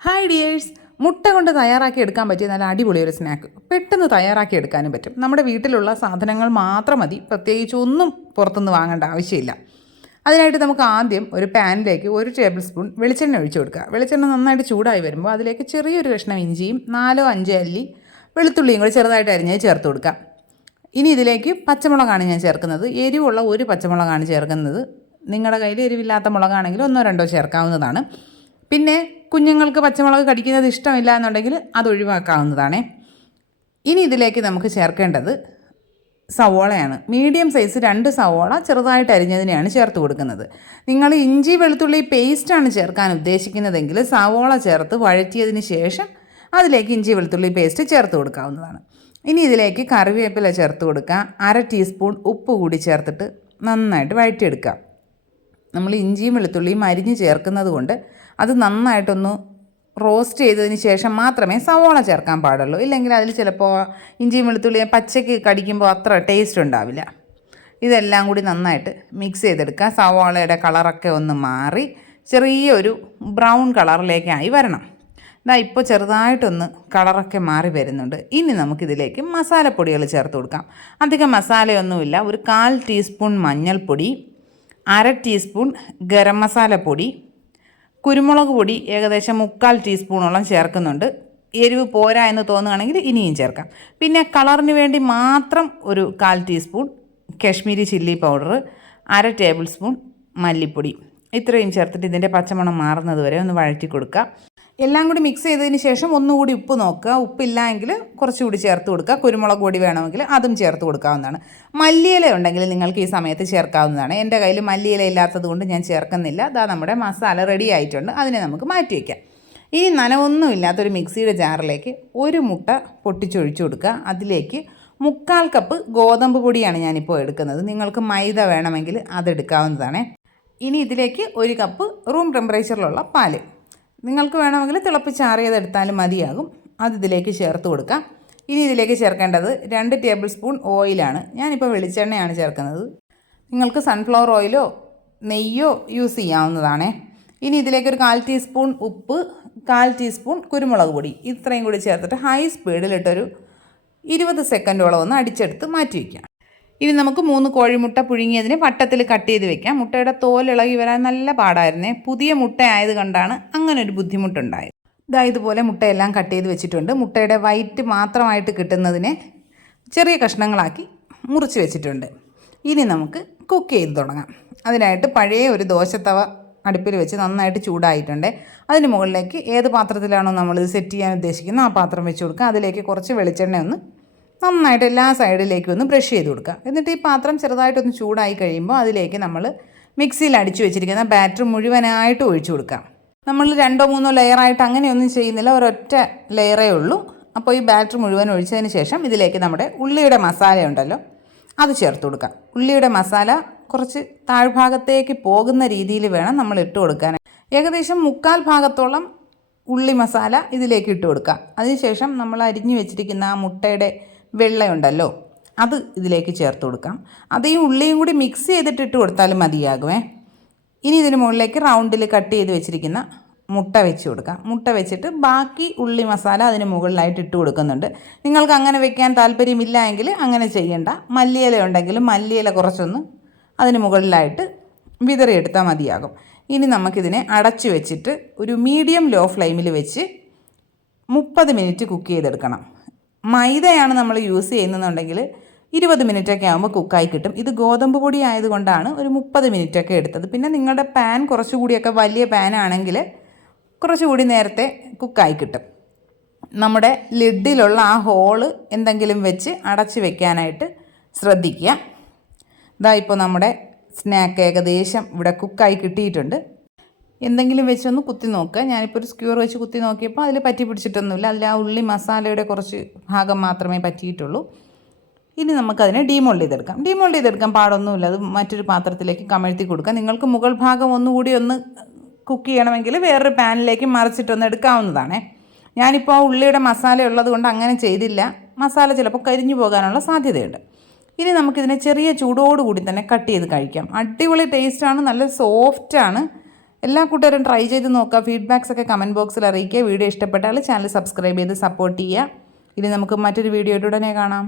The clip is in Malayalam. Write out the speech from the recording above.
ഹായ് ഡിയേഴ്സ്, മുട്ട കൊണ്ട് തയ്യാറാക്കി എടുക്കാൻ പറ്റിയ നല്ല അടിപൊളി ഒരു സ്നാക്ക് പെട്ടെന്ന് തയ്യാറാക്കി എടുക്കാനും പറ്റും. നമ്മുടെ വീട്ടിലുള്ള സാധനങ്ങൾ മാത്രം മതി, പ്രത്യേകിച്ച് ഒന്നും പുറത്തുനിന്ന് വാങ്ങേണ്ട ആവശ്യമില്ല. അതിനായിട്ട് നമുക്ക് ആദ്യം ഒരു പാനിലേക്ക് 1 ടേബിൾ സ്പൂൺ വെളിച്ചെണ്ണ ഒഴിച്ചു കൊടുക്കുക. വെളിച്ചെണ്ണ നന്നായിട്ട് ചൂടായി വരുമ്പോൾ അതിലേക്ക് ചെറിയൊരു കഷ്ണം ഇഞ്ചിയും 4-5 അല്ലി വെളുത്തുള്ളിയും കൂടി ചെറുതായിട്ട് അരിഞ്ഞത് ചേർത്ത് കൊടുക്കുക. ഇനി ഇതിലേക്ക് പച്ചമുളകാണ് ഞാൻ ചേർക്കുന്നത്. എരിവുള്ള 1 പച്ചമുളകാണ് ചേർക്കുന്നത്. നിങ്ങളുടെ കയ്യിൽ എരിവില്ലാത്ത മുളകാണെങ്കിൽ 1-2 ചേർക്കാവുന്നതാണ്. പിന്നെ കുഞ്ഞുങ്ങൾക്ക് പച്ചമുളക് കടിക്കുന്നത് ഇഷ്ടമില്ല എന്നുണ്ടെങ്കിൽ അത് ഒഴിവാക്കാവുന്നതാണ്. ഇനി ഇതിലേക്ക് നമുക്ക് ചേർക്കേണ്ടത് സവോളയാണ്. മീഡിയം സൈസ് 2 സവോള ചെറുതായിട്ട് അരിഞ്ഞതിനെയാണ് ചേർത്ത് കൊടുക്കുന്നത്. നിങ്ങൾ ഇഞ്ചി വെളുത്തുള്ളി പേസ്റ്റാണ് ചേർക്കാൻ ഉദ്ദേശിക്കുന്നതെങ്കിൽ സവോള ചേർത്ത് വഴറ്റിയതിന് ശേഷം അതിലേക്ക് ഇഞ്ചി വെളുത്തുള്ളി പേസ്റ്റ് ചേർത്ത് കൊടുക്കാവുന്നതാണ്. ഇനി ഇതിലേക്ക് കറിവേപ്പില ചേർത്ത് കൊടുക്കുക. 1/2 ടീസ്പൂൺ ഉപ്പ് കൂടി ചേർത്തിട്ട് നന്നായിട്ട് വഴറ്റിയെടുക്കുക. നമ്മൾ ഇഞ്ചിയും വെളുത്തുള്ളിയും അരിഞ്ഞ് ചേർക്കുന്നത് കൊണ്ട് അത് നന്നായിട്ടൊന്ന് റോസ്റ്റ് ചെയ്തതിന് ശേഷം മാത്രമേ സവോള ചേർക്കാൻ പാടുള്ളൂ. ഇല്ലെങ്കിൽ അതിൽ ചിലപ്പോൾ ഇഞ്ചിയും വെളുത്തുള്ളിയും പച്ചയ്ക്ക് കടിക്കുമ്പോൾ അത്ര ടേസ്റ്റ് ഉണ്ടാവില്ല. ഇതെല്ലാം കൂടി നന്നായിട്ട് മിക്സ് ചെയ്തെടുക്കുക. സവോളയുടെ കളറൊക്കെ ഒന്ന് മാറി ചെറിയൊരു ബ്രൗൺ കളറിലേക്കായി വരണം. ഇതാ ഇപ്പോൾ ചെറുതായിട്ടൊന്ന് കളറൊക്കെ മാറി വരുന്നുണ്ട്. ഇനി നമുക്കിതിലേക്ക് മസാലപ്പൊടികൾ ചേർത്ത് കൊടുക്കാം. അധികം മസാലയൊന്നുമില്ല. ഒരു 1/4 ടീസ്പൂൺ മഞ്ഞൾപ്പൊടി, 1/2 ടീസ്പൂൺ ഗരം മസാലപ്പൊടി, കുരുമുളക് പൊടി ഏകദേശം 3/4 ടീസ്പൂണോളം ചേർക്കുന്നുണ്ട്. എരിവ് പോരാ എന്ന് തോന്നുകയാണെങ്കിൽ ഇനിയും ചേർക്കാം. പിന്നെ കളറിന് വേണ്ടി മാത്രം ഒരു 1/4 teaspoon Kashmiri chilli powder, 1/2 table spoon മല്ലിപ്പൊടി, ഇത്രയും ചേർത്തിട്ട് ഇതിൻ്റെ പച്ചമണം മാറുന്നത് വരെ ഒന്ന് വഴറ്റി കൊടുക്കുക. എല്ലാം കൂടി മിക്സ് ചെയ്തതിന് ശേഷം ഒന്നുകൂടി ഉപ്പ് നോക്കുക. ഉപ്പില്ല എങ്കിൽ കുറച്ചുകൂടി ചേർത്ത് കൊടുക്കുക. കുരുമുളക് പൊടി വേണമെങ്കിൽ അതും ചേർത്ത് കൊടുക്കാവുന്നതാണ്. മല്ലിയില ഉണ്ടെങ്കിൽ നിങ്ങൾക്ക് ഈ സമയത്ത് ചേർക്കാവുന്നതാണ്. എൻ്റെ കയ്യിൽ മല്ലിയില ഇല്ലാത്തത് കൊണ്ട് ഞാൻ ചേർക്കുന്നില്ല. അതാ നമ്മുടെ മസാല റെഡി ആയിട്ടുണ്ട്. അതിനെ നമുക്ക് മാറ്റി വയ്ക്കാം. ഇനി നനവൊന്നുമില്ലാത്തൊരു മിക്സിയുടെ ജാറിലേക്ക് 1 മുട്ട പൊട്ടിച്ചൊഴിച്ചു കൊടുക്കുക. അതിലേക്ക് 3/4 കപ്പ് ഗോതമ്പ് പൊടിയാണ് ഞാനിപ്പോൾ എടുക്കുന്നത്. നിങ്ങൾക്ക് മൈദ വേണമെങ്കിൽ അതെടുക്കാവുന്നതാണ്. ഇനി ഇതിലേക്ക് 1 കപ്പ് റൂം ടെമ്പറേച്ചറിലുള്ള പാല്, നിങ്ങൾക്ക് വേണമെങ്കിൽ തിളപ്പിച്ചാറിയതെടുത്താലും മതിയാകും. അത് ഇതിലേക്ക് ചേർത്ത് കൊടുക്കാം. ഇനി ഇതിലേക്ക് ചേർക്കേണ്ടത് 2 ടേബിൾ സ്പൂൺ ഓയിലാണ്. ഞാനിപ്പോൾ വെളിച്ചെണ്ണയാണ് ചേർക്കുന്നത്. നിങ്ങൾക്ക് സൺഫ്ലവർ ഓയിലോ നെയ്യോ യൂസ് ചെയ്യാവുന്നതാണ്. ഇനി ഇതിലേക്ക് ഒരു 1/4 ടീസ്പൂൺ ഉപ്പ്, 1/4 ടീസ്പൂൺ കുരുമുളക് പൊടി, ഇത്രയും കൂടി ചേർത്തിട്ട് ഹൈ സ്പീഡിലിട്ടൊരു 20 സെക്കൻഡോളം ഒന്ന് അടിച്ചെടുത്ത് മാറ്റി വയ്ക്കാം. ഇനി നമുക്ക് 3 കോഴിമുട്ട പുഴുങ്ങിയതിന് വട്ടത്തിൽ കട്ട് ചെയ്ത് വെക്കാം. മുട്ടയുടെ തോലിളകി വരാൻ നല്ല പാടായിരുന്നേ. പുതിയ മുട്ട ആയത് കൊണ്ടാണ് അങ്ങനെ ഒരു ബുദ്ധിമുട്ടുണ്ടായത്. ഇതുപോലെ മുട്ടയെല്ലാം കട്ട് ചെയ്ത് വെച്ചിട്ടുണ്ട്. മുട്ടയുടെ വൈറ്റ് മാത്രമായിട്ട് കിട്ടുന്നതിനെ ചെറിയ കഷ്ണങ്ങളാക്കി മുറിച്ച് വെച്ചിട്ടുണ്ട്. ഇനി നമുക്ക് കുക്ക് ചെയ്ത് തുടങ്ങാം. അതിനായിട്ട് പഴയ ഒരു ദോശത്തവ അടുപ്പിൽ വെച്ച് നന്നായിട്ട് ചൂടായിട്ടുണ്ട്. അതിന് മുകളിലേക്ക് ഏത് പാത്രത്തിലാണോ നമ്മളിത് സെറ്റ് ചെയ്യാൻ ഉദ്ദേശിക്കുന്നത് ആ പാത്രം വെച്ച് കൊടുക്കുക. അതിലേക്ക് കുറച്ച് വെളിച്ചെണ്ണ ഒന്ന് നന്നായിട്ട് എല്ലാ സൈഡിലേക്കും ഒന്ന് ബ്രഷ് ചെയ്ത് കൊടുക്കുക. എന്നിട്ട് ഈ പാത്രം ചെറുതായിട്ടൊന്ന് ചൂടായി കഴിയുമ്പോൾ അതിലേക്ക് നമ്മൾ മിക്സിയിൽ അടിച്ചു വെച്ചിരിക്കുന്ന ബാറ്റർ മുഴുവനായിട്ട് ഒഴിച്ചു കൊടുക്കാം. നമ്മൾ 2-3 ലെയറായിട്ട് അങ്ങനെയൊന്നും ചെയ്യുന്നില്ല, ഒരൊറ്റ ലെയറേ ഉള്ളൂ. അപ്പോൾ ഈ ബാറ്റർ മുഴുവൻ ഒഴിച്ചതിന് ശേഷം ഇതിലേക്ക് നമ്മുടെ ഉള്ളിയുടെ മസാല ഉണ്ടല്ലോ അത് ചേർത്ത് കൊടുക്കാം. ഉള്ളിയുടെ മസാല കുറച്ച് താഴ്ഭാഗത്തേക്ക് പോകുന്ന രീതിയിൽ വേണം നമ്മൾ ഇട്ട് കൊടുക്കാൻ. ഏകദേശം 3/4 ഭാഗത്തോളം ഉള്ളി മസാല ഇതിലേക്ക് ഇട്ട് കൊടുക്കുക. അതിനുശേഷം നമ്മൾ അരിഞ്ഞു വെച്ചിരിക്കുന്ന ആ മുട്ടയുടെ വെള്ളയുണ്ടല്ലോ അത് ഇതിലേക്ക് ചേർത്ത് കൊടുക്കാം. അതേയും ഉള്ളിയും കൂടി മിക്സ് ചെയ്തിട്ട് ഇട്ട് കൊടുത്താലും മതിയാകുമേ. ഇനി ഇതിന് മുകളിലേക്ക് റൗണ്ടിൽ കട്ട് ചെയ്ത് വെച്ചിരിക്കുന്ന മുട്ട വെച്ച് കൊടുക്കാം. മുട്ട വെച്ചിട്ട് ബാക്കി ഉള്ളി മസാല അതിന് മുകളിലായിട്ട് ഇട്ട് കൊടുക്കുന്നുണ്ട്. നിങ്ങൾക്ക് അങ്ങനെ വെക്കാൻ താല്പര്യമില്ല എങ്കിൽ അങ്ങനെ ചെയ്യേണ്ട. മല്ലിയില ഉണ്ടെങ്കിൽ മല്ലിയില കുറച്ചൊന്ന് അതിന് മുകളിലായിട്ട് വിതറിയെടുത്താൽ മതിയാകും. ഇനി നമുക്കിതിനെ അടച്ചു വെച്ചിട്ട് ഒരു മീഡിയം ലോ ഫ്ലെയിമിൽ വെച്ച് 30 മിനിറ്റ് കുക്ക് ചെയ്തെടുക്കണം. മൈദയാണ് നമ്മൾ യൂസ് ചെയ്യുന്നതെന്നുണ്ടെങ്കിൽ 20 മിനിറ്റൊക്കെ ആകുമ്പോൾ കുക്കായി കിട്ടും. ഇത് ഗോതമ്പ് പൊടി ആയതുകൊണ്ടാണ് ഒരു 30 മിനിറ്റൊക്കെ എടുത്തത്. പിന്നെ നിങ്ങളുടെ പാൻ കുറച്ചുകൂടിയൊക്കെ വലിയ പാനാണെങ്കിൽ കുറച്ചുകൂടി നേരത്തെ കുക്കായി കിട്ടും. നമ്മുടെ ലിഡിലുള്ള ആ ഹോള് എന്തെങ്കിലും വെച്ച് അടച്ച് വെക്കാനായിട്ട് ശ്രദ്ധിക്കുക. ഇപ്പോൾ നമ്മുടെ സ്നാക്ക് ഏകദേശം ഇവിടെ കുക്കായി കിട്ടിയിട്ടുണ്ട്. എന്തെങ്കിലും വെച്ചൊന്ന് കുത്തി നോക്കുക. ഞാനിപ്പോൾ ഒരു സ്ക്യൂർ വെച്ച് കുത്തി നോക്കിയപ്പോൾ അതിൽ പറ്റി പിടിച്ചിട്ടൊന്നുമില്ല. അതിൽ ആ ഉള്ളി മസാലയുടെ കുറച്ച് ഭാഗം മാത്രമേ പറ്റിയിട്ടുള്ളൂ. ഇനി നമുക്കതിനെ ഡീമോൾഡ് ചെയ്തെടുക്കാം. ഡീമോൾഡ് ചെയ്തെടുക്കാൻ പാടൊന്നുമില്ല. അത് മറ്റൊരു പാത്രത്തിലേക്ക് കമഴ്ത്തി കൊടുക്കുക. നിങ്ങൾക്ക് മുകൾ ഭാഗം ഒന്നുകൂടി ഒന്ന് കുക്ക് ചെയ്യണമെങ്കിൽ വേറൊരു പാനിലേക്ക് മറിച്ചിട്ടൊന്ന് എടുക്കാവുന്നതാണ്. ഞാനിപ്പോൾ ആ ഉള്ളിയുടെ മസാല ഉള്ളത് കൊണ്ട് അങ്ങനെ ചെയ്തില്ല. മസാല ചിലപ്പോൾ കരിഞ്ഞു പോകാനുള്ള സാധ്യതയുണ്ട്. ഇനി നമുക്കിതിനെ ചെറിയ ചൂടോടുകൂടി തന്നെ കട്ട് ചെയ്ത് കഴിക്കാം. അടിപൊളി ടേസ്റ്റാണ്, നല്ല സോഫ്റ്റാണ്. എല്ലാ കൂട്ടുകാരും ട്രൈ ചെയ്ത് നോക്കുക. ഫീഡ്ബാക്സ് ഒക്കെ കമൻറ്റ് ബോക്സിൽ അറിയിക്കുക. വീഡിയോ ഇഷ്ടപ്പെട്ടാൽ ചാനൽ സബ്സ്ക്രൈബ് ചെയ്ത് സപ്പോർട്ട് ചെയ്യുക. ഇനി നമുക്ക് മറ്റൊരു വീഡിയോ ഉടനെ കാണാം.